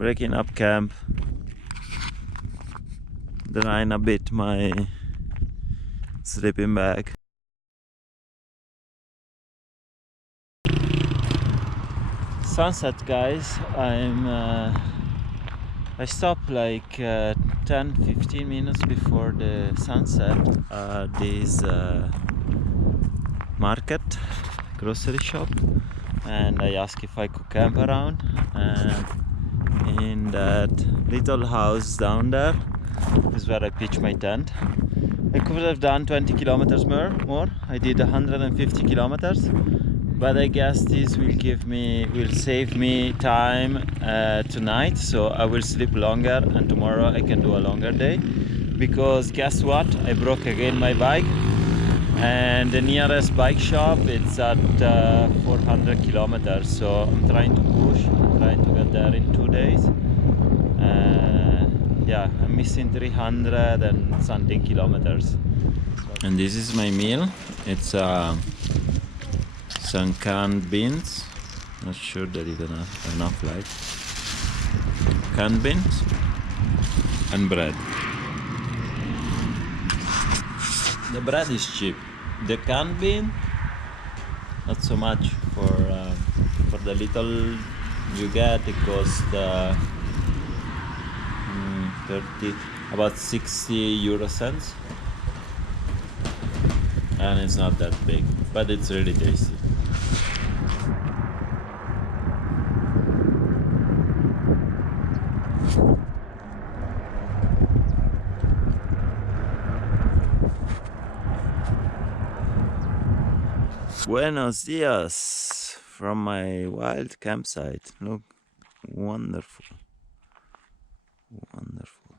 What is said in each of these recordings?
breaking up camp, drying a bit my sleeping bag. Sunset, guys. I stopped like 10-15 minutes before the sunset at this market, grocery shop, and I asked if I could camp around, and in that little house down there is where I pitched my tent. I could have done 20 kilometers more. I did 150 kilometers, but I guess this will save me time tonight, so I will sleep longer, and tomorrow I can do a longer day. Because guess what? I broke again my bike, and the nearest bike shop it's at 400 kilometers, so I'm trying to push. I'm trying to get there in 2 days. Yeah, I'm missing 300 and something kilometers. And this is my meal. It's some canned beans. Not sure that it's enough light. Canned beans and bread. The bread is cheap. The canned bean, not so much. For the little you get, it costs about 60 euro cents, and it's not that big, but it's really tasty. Buenos dias from my wild campsite. Look, wonderful. Wonderful.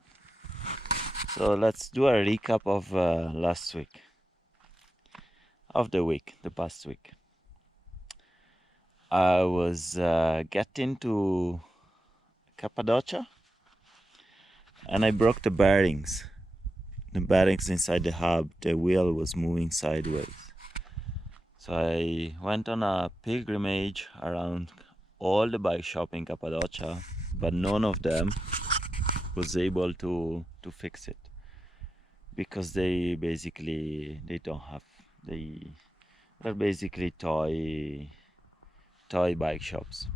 So let's do a recap of last week. Of the past week. I was getting to Cappadocia, and I broke the bearings. The bearings inside the hub, the wheel was moving sideways. So I went on a pilgrimage around all the bike shops in Cappadocia, but none of them was able to fix it, because they're basically toy bike shops.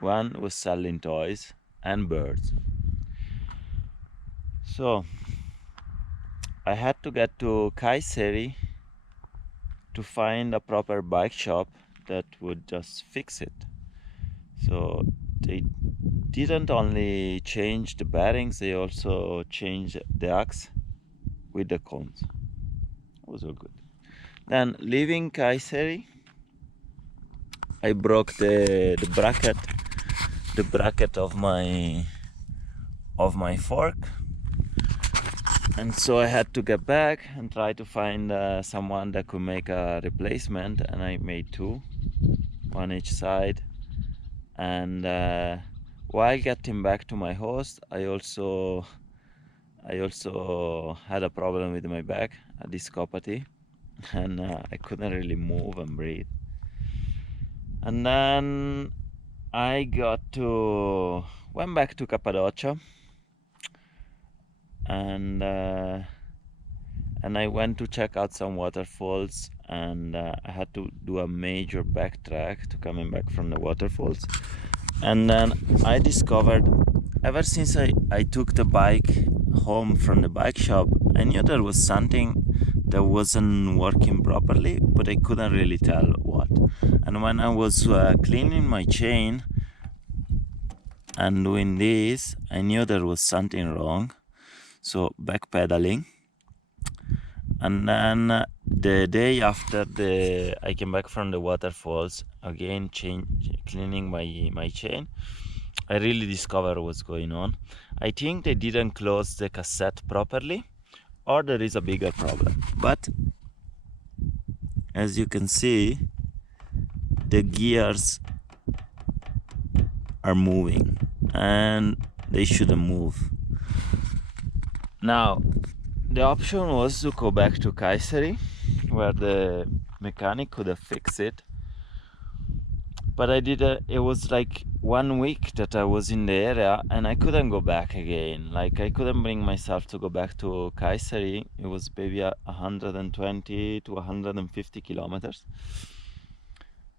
One was selling toys and birds. So I had to get to Kayseri to find a proper bike shop that would just fix it. So they didn't only change the bearings, they also changed the axe with the cones. It was all good. Then leaving Kayseri, I broke the bracket of my fork, and so I had to get back and try to find someone that could make a replacement, and I made two, one each side. And while getting back to my host, I also had a problem with my back, a discopathy, and I couldn't really move and breathe. And then I went back to Cappadocia, and I went to check out some waterfalls, and I had to do a major backtrack to coming back from the waterfalls. And then I discovered, ever since I took the bike home from the bike shop, I knew there was something that wasn't working properly, but I couldn't really tell what. And when I was cleaning my chain and doing this, I knew there was something wrong. So backpedaling. And then the day after I came back from the waterfalls, again cleaning my chain, I really discovered what's going on. I think they didn't close the cassette properly, or there is a bigger problem. But as you can see, the gears are moving, and they shouldn't move. Now, the option was to go back to Kayseri, where the mechanic could have fixed it, but it was like 1 week that I was in the area and I couldn't go back again. Like I couldn't bring myself to go back to Kayseri. It was maybe 120 to 150 kilometers.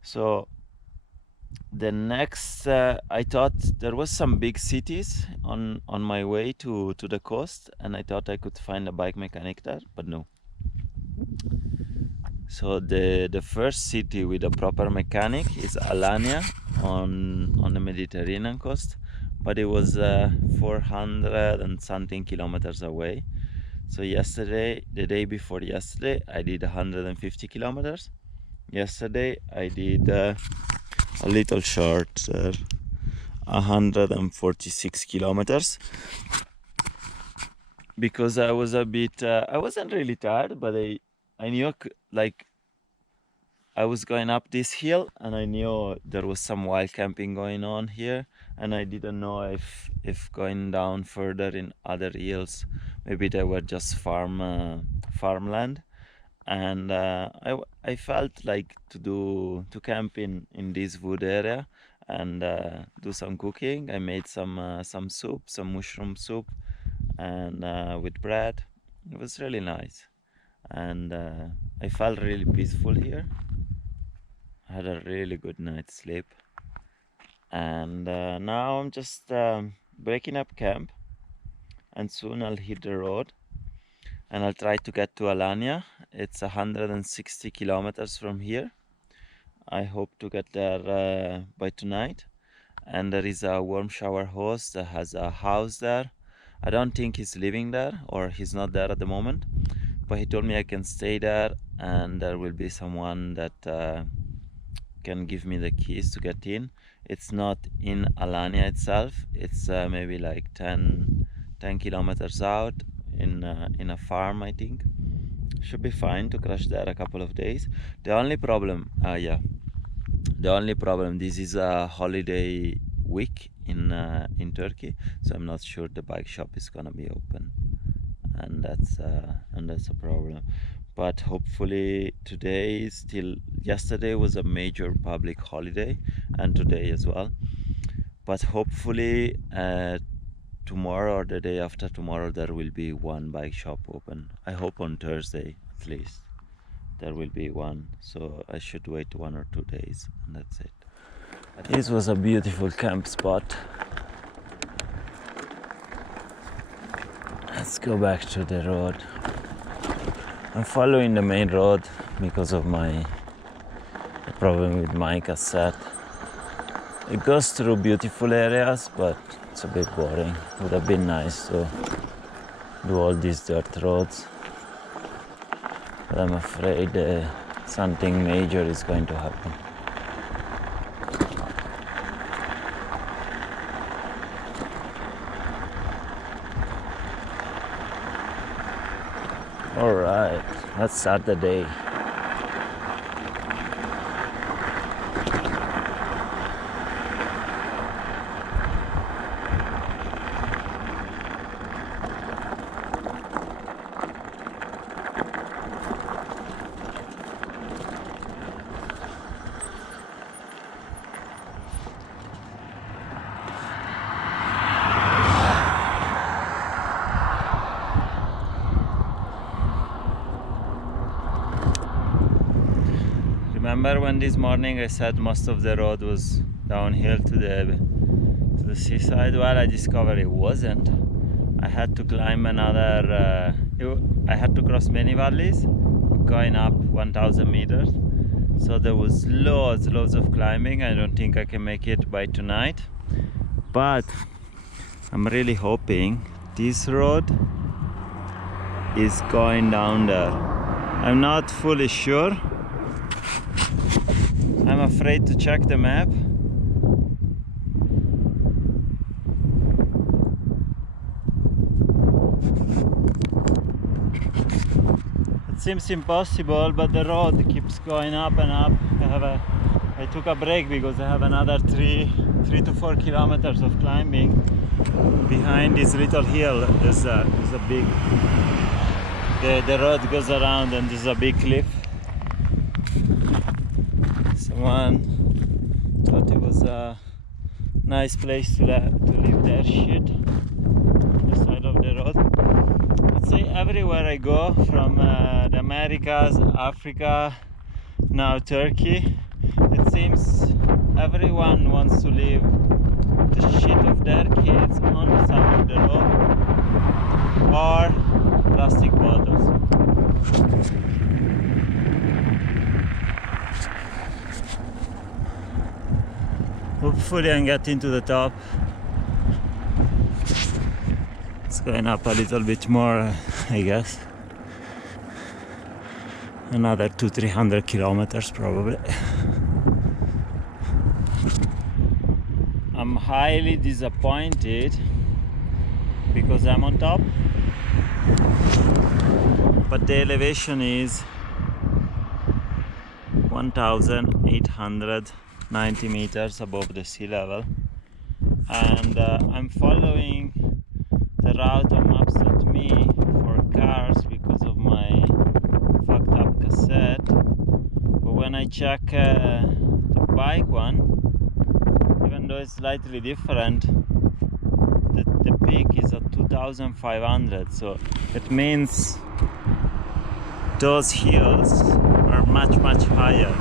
So the next, I thought there was some big cities on my way to the coast, and I thought I could find a bike mechanic there, but no. So the first city with a proper mechanic is Alanya on the Mediterranean coast, but it was 400 and something kilometers away. So yesterday, the day before yesterday, I did 150 kilometers. Yesterday I did a little short 146 kilometers, because I was a bit I wasn't really tired, but I knew like I was going up this hill and I knew there was some wild camping going on here, and I didn't know if going down further in other hills maybe they were just farmland. And I felt like to camp in this wood area and do some cooking. I made some soup, some mushroom soup, and with bread. It was really nice, and I felt really peaceful here. I had a really good night's sleep, and now I'm just breaking up camp, and soon I'll hit the road and I'll try to get to Alanya. It's 160 kilometers from here. I hope to get there by tonight. And there is a warm shower host that has a house there. I don't think he's living there, or he's not there at the moment, but he told me I can stay there and there will be someone that can give me the keys to get in. It's not in Alanya itself. It's maybe like 10 kilometers out in a farm, I think. Should be fine to crash there a couple of days. The only problem, this is a holiday week in Turkey, so I'm not sure the bike shop is gonna be open, and that's a problem. But hopefully today yesterday was a major public holiday, and today as well. But hopefully tomorrow or the day after tomorrow there will be one bike shop open. I hope on Thursday at least there will be one, so I should wait 1 or 2 days and that's it. This was a beautiful camp spot. Let's go back to the road. I'm following the main road because of the problem with my cassette. It goes through beautiful areas, but it's a bit boring. It would have been nice to do all these dirt roads, but I'm afraid something major is going to happen. All right, let's start the day. Remember when this morning I said most of the road was downhill to the seaside? Well, I discovered it wasn't. I had to climb I had to cross many valleys going up 1,000 meters. So there was loads of climbing. I don't think I can make it by tonight, but I'm really hoping this road is going down there. I'm not fully sure. I'm afraid to check the map. It seems impossible, but the road keeps going up and up. I took a break because I have another 3 to 4 kilometers of climbing. Behind this little hill there's a big, the road goes around and there's a big cliff. Thought it was a nice place to leave their shit on the side of the road. I'd say everywhere I go, from the Americas, Africa, now Turkey, it seems everyone wants to leave the shit of their kids on the side of the road or plastic bottles. Hopefully I'm getting to the top. It's going up a little bit more, I guess. Another 200-300 kilometers probably. I'm highly disappointed because I'm on top, but the elevation is 1,890 meters above the sea level, and I'm following the route on maps.me for cars because of my fucked up cassette, but when I check the bike one, even though it's slightly different, the peak is at 2,500, so it means those hills are much higher,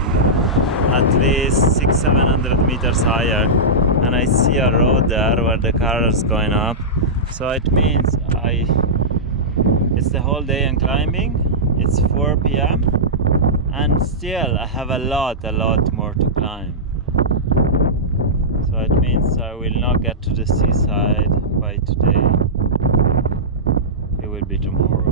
at least 600-700 meters higher, and I see a road there where the car is going up, so it means it's the whole day I'm climbing. It's 4 p.m. and still I have a lot more to climb. So it means I will not get to the seaside by today. It will be tomorrow.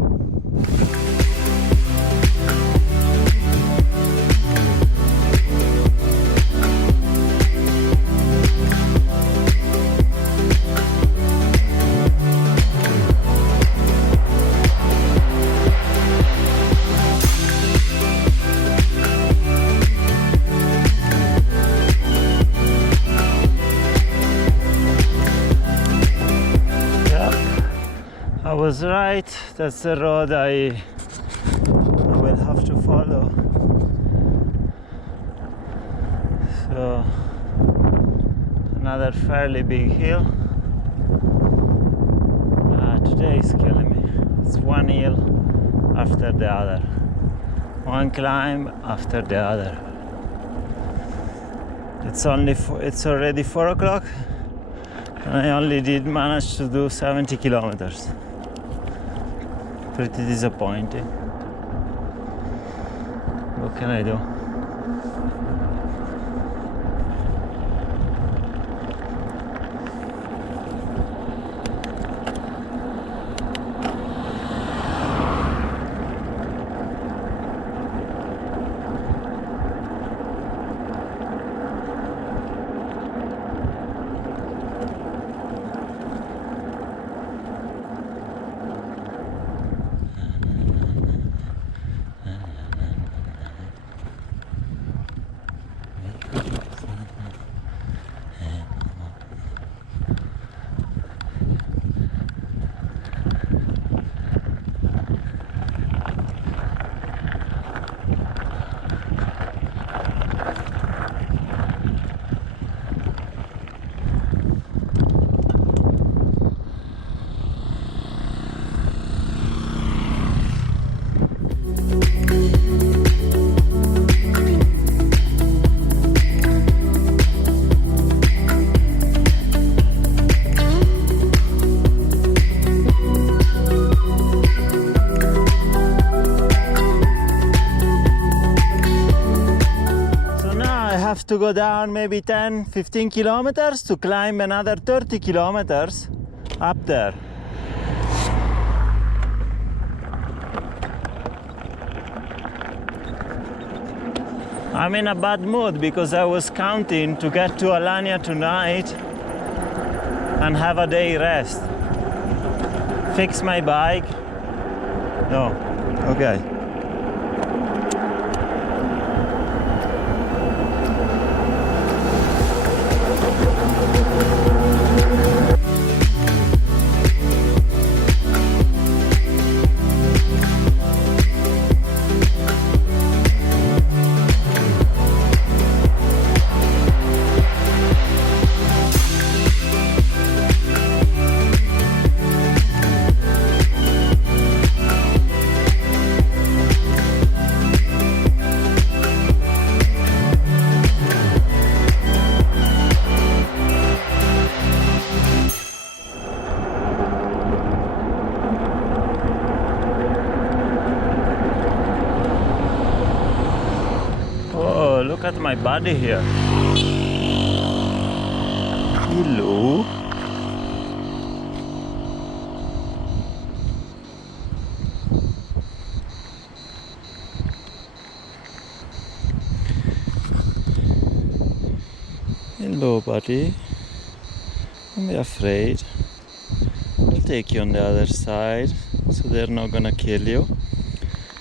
I was right, that's the road I will have to follow. So another fairly big hill. Today is killing me. It's one hill after the other, one climb after the other. It's already 4 o'clock and I only did manage to do 70 kilometers. Pretty disappointing. What can I do? To go down maybe 10-15 kilometers to climb another 30 kilometers up there. I'm in a bad mood because I was counting to get to Alanya tonight and have a day rest. Fix my bike. No, okay. my buddy here. Hello. Hello, buddy. Don't be afraid. I'll take you on the other side so they're not gonna kill you.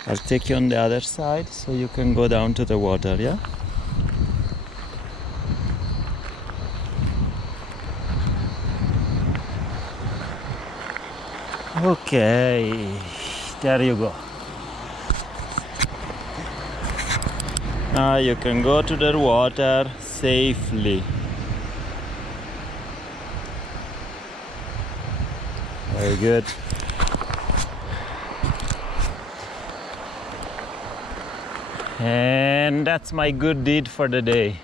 I'll take you on the other side so you can go down to the water, yeah? Okay, there you go. Now you can go to the water safely. Very good. And that's my good deed for the day.